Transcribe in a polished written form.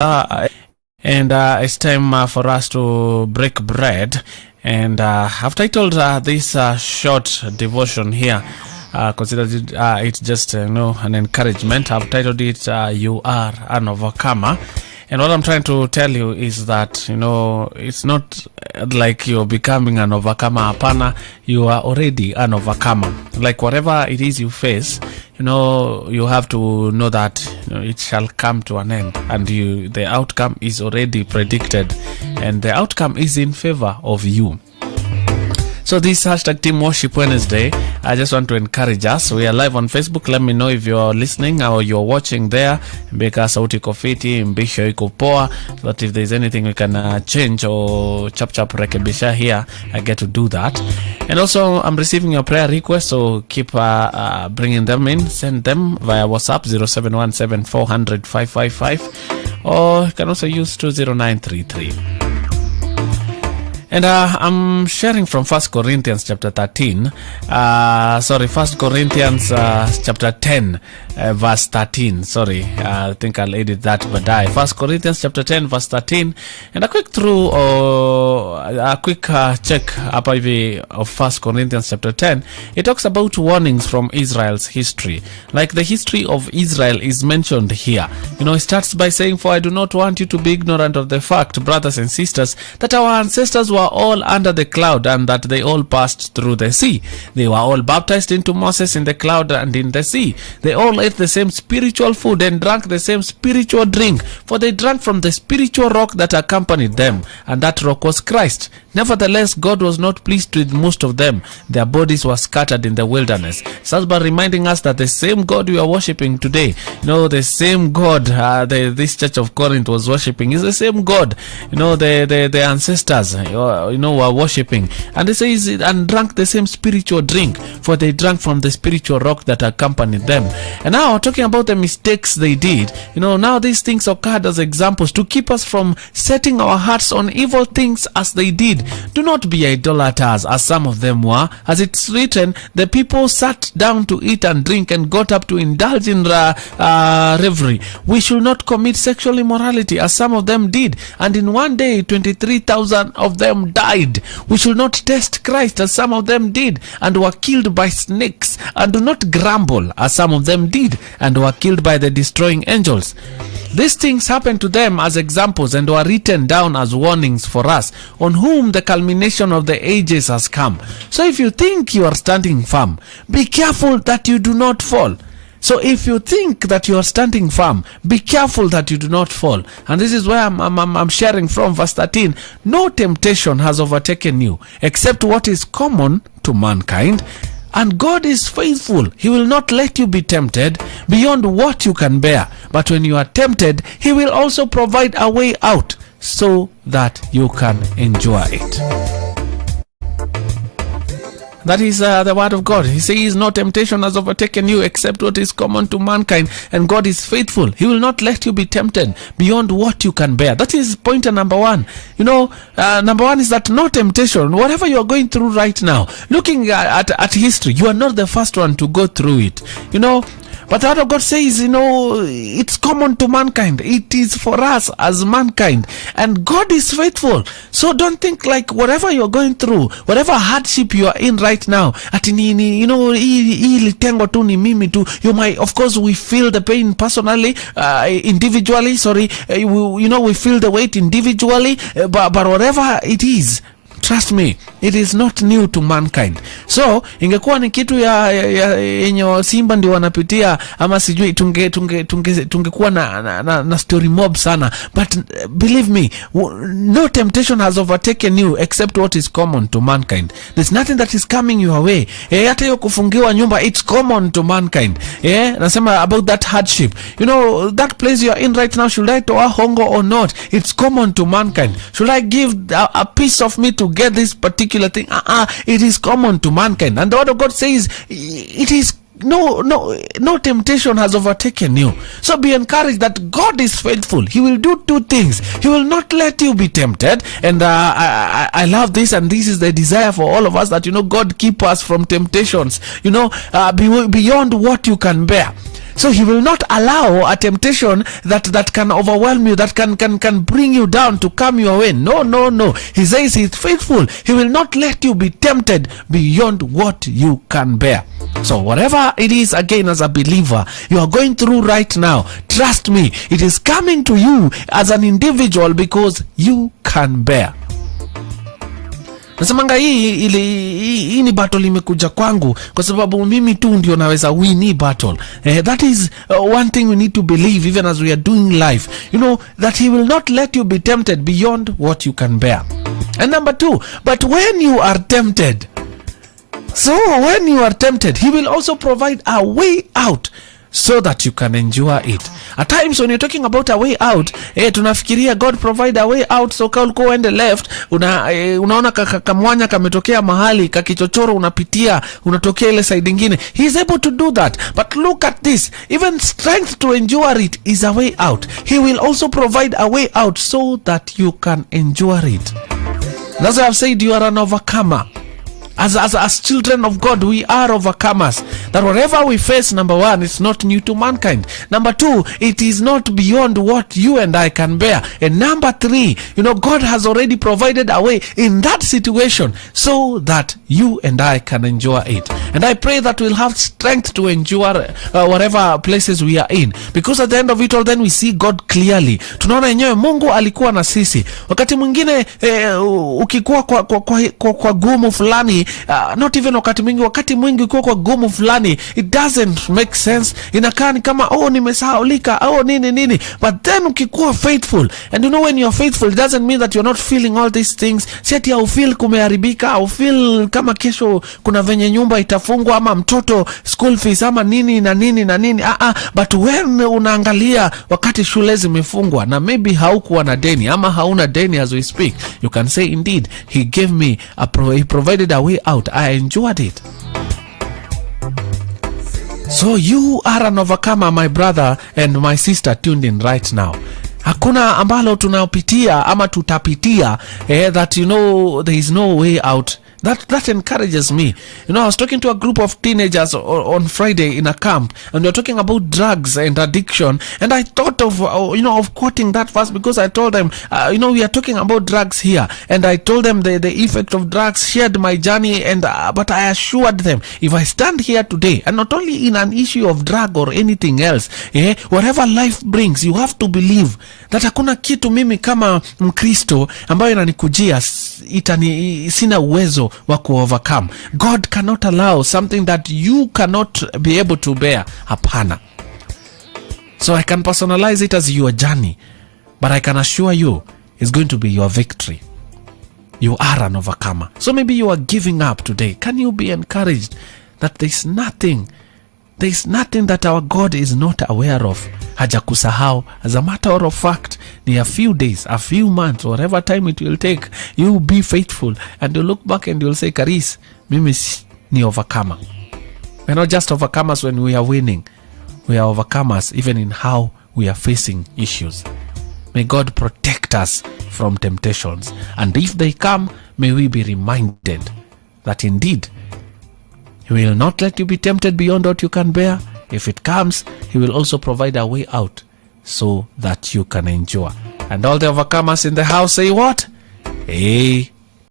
It's time for us to break bread. And I've titled this short devotion here, consider it's just an encouragement. I've titled it "You Are an Overcomer." And what I'm trying to tell you is that, it's not like you're becoming an overcomer. Apana, you are already an overcomer. Like whatever it is you face, you have to know that it shall come to an end. And the outcome is already predicted. And the outcome is in favor of you. So this hashtag Team Worship Wednesday, I just want to encourage us. We are live on Facebook. Let me know if you're listening or you're watching there. Mbeka sauti kofiti, mbisho iko poa. So that if there's anything we can change or chap rekebisha here, I get to do that. And also, I'm receiving your prayer requests, so keep bringing them in. Send them via WhatsApp 0717 400 555, or you can also use 20933. And I'm sharing from 1 Corinthians chapter 13. 1 Corinthians chapter 10, verse 13. I think I'll edit that, but 1 Corinthians chapter 10, verse 13. And a quick check up of 1 Corinthians chapter 10. It talks about warnings from Israel's history. Like the history of Israel is mentioned here. It starts by saying, "For I do not want you to be ignorant of the fact, brothers and sisters, that our ancestors were all under the cloud, and that they all passed through the sea. They were all baptized into Moses in the cloud and in the sea. They all ate the same spiritual food and drank the same spiritual drink, for they drank from the spiritual rock that accompanied them, and that rock was Christ. Nevertheless, God was not pleased with most of them. Their bodies were scattered in the wilderness." So by reminding us that the same God we are worshipping today, the same God this church of Corinth was worshipping is the same God, the ancestors, were worshipping. And it says, "And drank the same spiritual drink, for they drank from the spiritual rock that accompanied them." And now, talking about the mistakes they did, now these things occurred as examples to keep us from setting our hearts on evil things as they did. "Do not be idolaters, as some of them were. As it's written, the people sat down to eat and drink and got up to indulge in revelry. We should not commit sexual immorality, as some of them did. And in one day, 23,000 of them died. We should not test Christ, as some of them did, and were killed by snakes. And do not grumble, as some of them did, and were killed by the destroying angels." These things happened to them as examples and were written down as warnings for us, on whom the culmination of the ages has come. So if you think you are standing firm, be careful that you do not fall. So if you think that you are standing firm, be careful that you do not fall. And this is where I'm sharing from verse 13. "No temptation has overtaken you, except what is common to mankind. And God is faithful. He will not let you be tempted beyond what you can bear. But when you are tempted, He will also provide a way out so that you can enjoy it." That is the word of God. He says, "No temptation has overtaken you except what is common to mankind, and God is faithful. He will not let you be tempted beyond what you can bear." That is point number one. Number one is that no temptation, whatever you are going through right now, looking at history, you are not the first one to go through it. But the word of God says, it's common to mankind. It is for us as mankind. And God is faithful. So don't think like whatever you're going through, whatever hardship you are in right now, you might, of course, we feel the pain personally, individually, we feel the weight individually, but whatever it is, trust me, it is not new to mankind. So ingekuwa ni kitu yenye Simba ndio wanapitia ama sijui tungekuwa na story mob sana. But believe me, no temptation has overtaken you except what is common to mankind. There's nothing that is coming your way. Hata hiyo kufungiwa nyumba, it's common to mankind. Nasema about that hardship. That place you are in right now, should I toa hongo or not? It's common to mankind. Should I give a piece of me to get this particular thing? It is common to mankind. And the word of God says it is no temptation has overtaken you. So be encouraged that God is faithful. He will do two things. He will not let you be tempted. And I love this, and this is the desire for all of us, that God keep us from temptations beyond what you can bear. So he will not allow a temptation that can overwhelm you, that can bring you down, to come your way. No. He says he's faithful. He will not let you be tempted beyond what you can bear. So whatever it is, again, as a believer, you are going through right now, trust me, it is coming to you as an individual because you can bear. Nasemanga hii ni battle imekuja kwangu kwa sababu mimi tu ndio naweza win hii battle. That is one thing we need to believe even as we are doing life. You know that he will not let you be tempted beyond what you can bear. And number 2, but when you are tempted, he will also provide a way out so that you can endure it. At times when you're talking about a way out, tunafikiria God provide a way out, so ka ulikuwa uende left, unaona kamwanya kametokea mahali, kakichochoro unapitia, unatokea ile side ingine. He is able to do that. But look at this, even strength to endure it is a way out. He will also provide a way out so that you can endure it. That's why I've said you are an overcomer. As children of God, we are overcomers. That whatever we face, number 1, it's not new to mankind. Number 2, it is not beyond what you and I can bear. And number 3, God has already provided a way in that situation so that you and I can endure it. And I pray that we'll have strength to endure whatever places we are in. Because at the end of it all, then we see God clearly. Tunaona yenyewe Mungu alikuwa na sisi. Wakati mwingine ukikuwa kwa gumu fulani, not even wakati mwingi ukiwa kwa gumu fulani, it doesn't make sense. Inakaa ni kama nimesahaulika, nini. But then ukikuwa faithful, and when you're faithful, it doesn't mean that you're not feeling all these things. Si ati au feel kumeharibika, au feel kama kesho kuna venye nyumba itafungwa, ama mtoto school fees, ama nini na nini. But when unaangalia wakati shule zimefungwa na maybe haukuwa na deni ama hauna deni as we speak, you can say indeed he gave me he provided a way out. I enjoyed it. So you are an overcomer, my brother and my sister tuned in right now. Hakuna ambalo tunapitia ama tutapitia that there is no way out. That encourages me. I was talking to a group of teenagers on Friday in a camp, and we were talking about drugs and addiction, and I thought of quoting that verse, because I told them we are talking about drugs here, and I told them the effect of drugs, shared my journey, and but I assured them, if I stand here today, and not only in an issue of drug or anything else, whatever life brings, you have to believe that hakuna kitu mimi kama Mkristo ambayo inanikujia sina uwezo wa overcome. God cannot allow something that you cannot be able to bear. Hapana. So I can personalize it as your journey, but I can assure you it's going to be your victory. You are an overcomer. So maybe you are giving up today. Can you be encouraged that there's nothing that our God is not aware of? Hajakusahau. As a matter of fact, ni a few days, a few months, whatever time it will take, you be faithful and you look back and you'll say, Karis, mimi ni overcomer. We're not just overcomers when we are winning. We are overcomers even in how we are facing issues. May God protect us from temptations. And if they come, may we be reminded that indeed He will not let you be tempted beyond what you can bear. If it comes, He will also provide a way out so that you can endure. And all the overcomers in the house say what? Amen.